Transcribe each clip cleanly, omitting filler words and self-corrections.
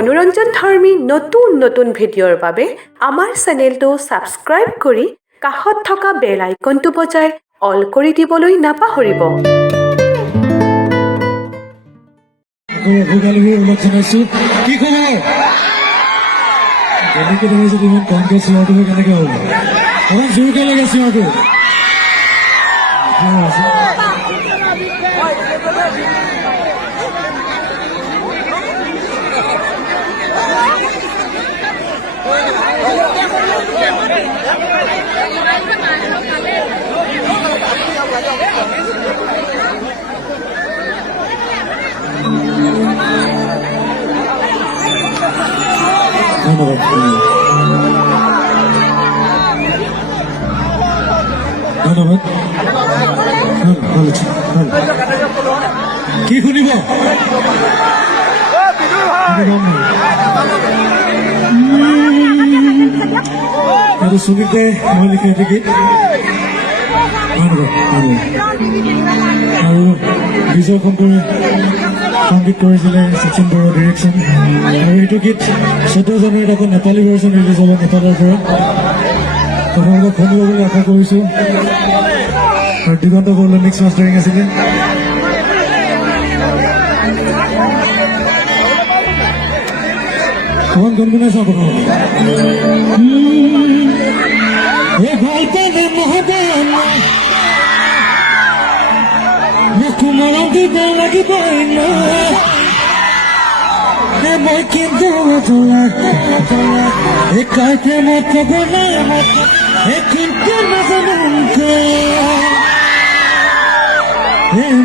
মনোৰঞ্জন ধৰ্মী নতুন নতুন ভিডিঅ'ৰ বাবে আমাৰ চেনেলটো ছাবস্ক্ৰাইব কৰি কাষত থকা বেল আইকনটো বজাই অল কৰি দিবলৈ নাপাহৰিব। কি খবৰ? কেনেকৈ তুমি যদি ইমান কমকৈ চিঞৰটো হয় কেনেকৈ হ'ব? অকণ জোৰকৈ লাগে চিঞৰটো। ধন্যবাদ। কি শুনিব? আৰু সুগীতে মই লিখে নেকি? আৰু বিজয় শংকৰে সংগীত কৰিছিলে, শচীন বৰুৱা ডিৰেকশ্যন। আৰু এইটো গীত 14 জানুৱাৰীত আকৌ নেপালী ভাৰ্চন ৰিলিজ হ'ব নেপালৰ পৰা। আপোনালোকক শুনিব বুলি আশা কৰিছোঁ। আৰু দিগন্ত বৰুৱা মিক্স মাষ্টাৰিং আছিলে। অকণ গুণগুণাইছো আপোনালোকে। মৰম দিব লাগিব মই কিন্তু একাইতে মই ক'ব কিন্তু নাজানো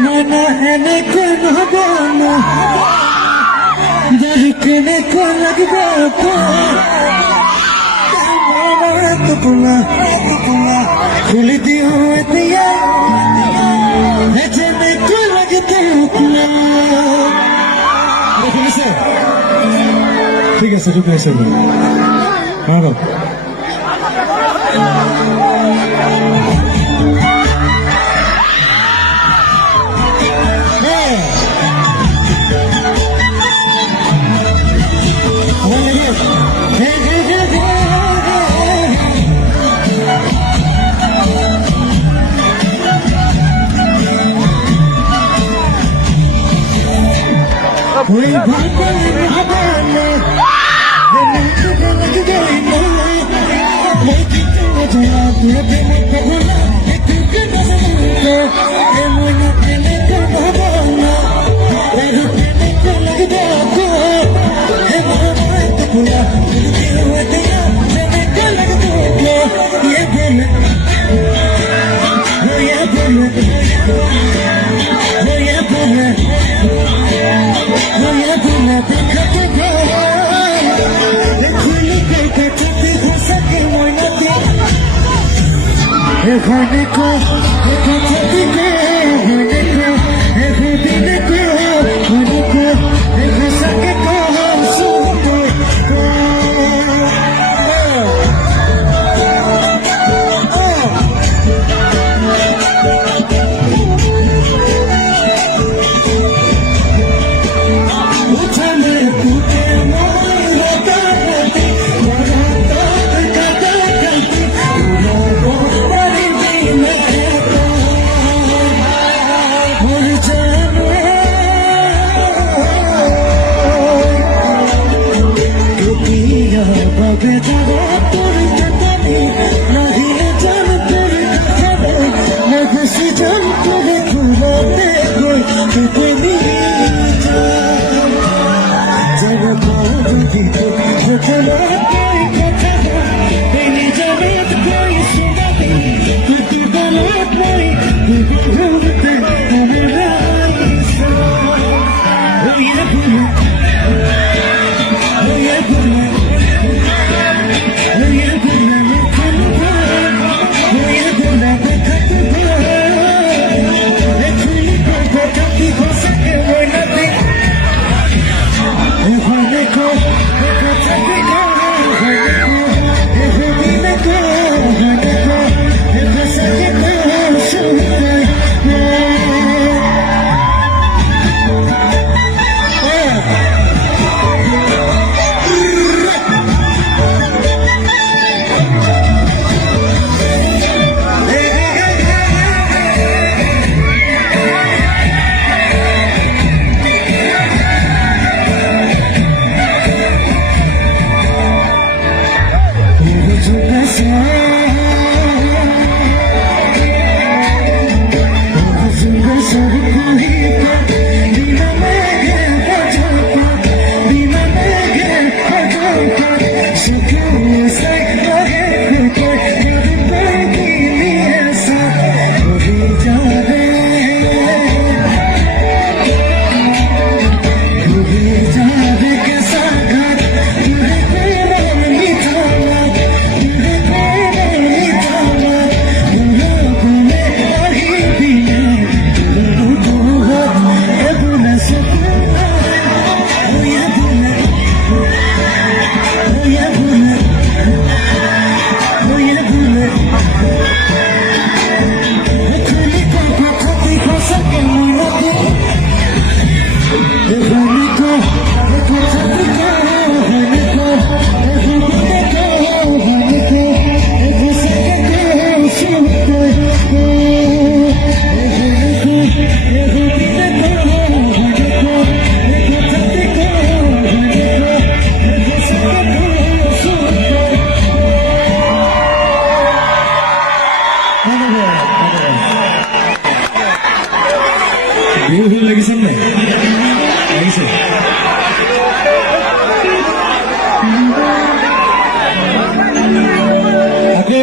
মানে এনেকৈ নহ'ব যদি কেনেকৈ লাগিব টোপোলা খুলি দিওঁ এতিয়া যেনেকৈ লাগে শুনিছে? ঠিক আছে ঠিক আছে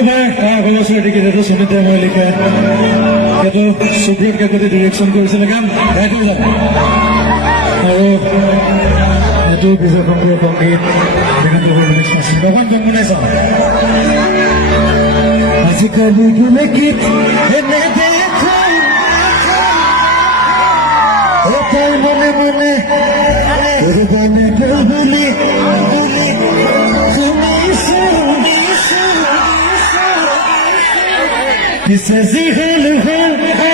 ভাই গলাচৰ টিকেট এইটো সুমিতে মই লিখা এইটো সুব্ৰত কাকতি ডিৰেকশ্যন কৰিছিলে গান গাই থৈ যাম আৰু এইটো বিজয় শংকৰৰ সংগীত ভগৱান জন্মনাই চাওঁ আজিকালি বোলে গীত এনে দেখো এটাই মনে মনে এবানে বুলি শুনিছো পিছে যি হল হল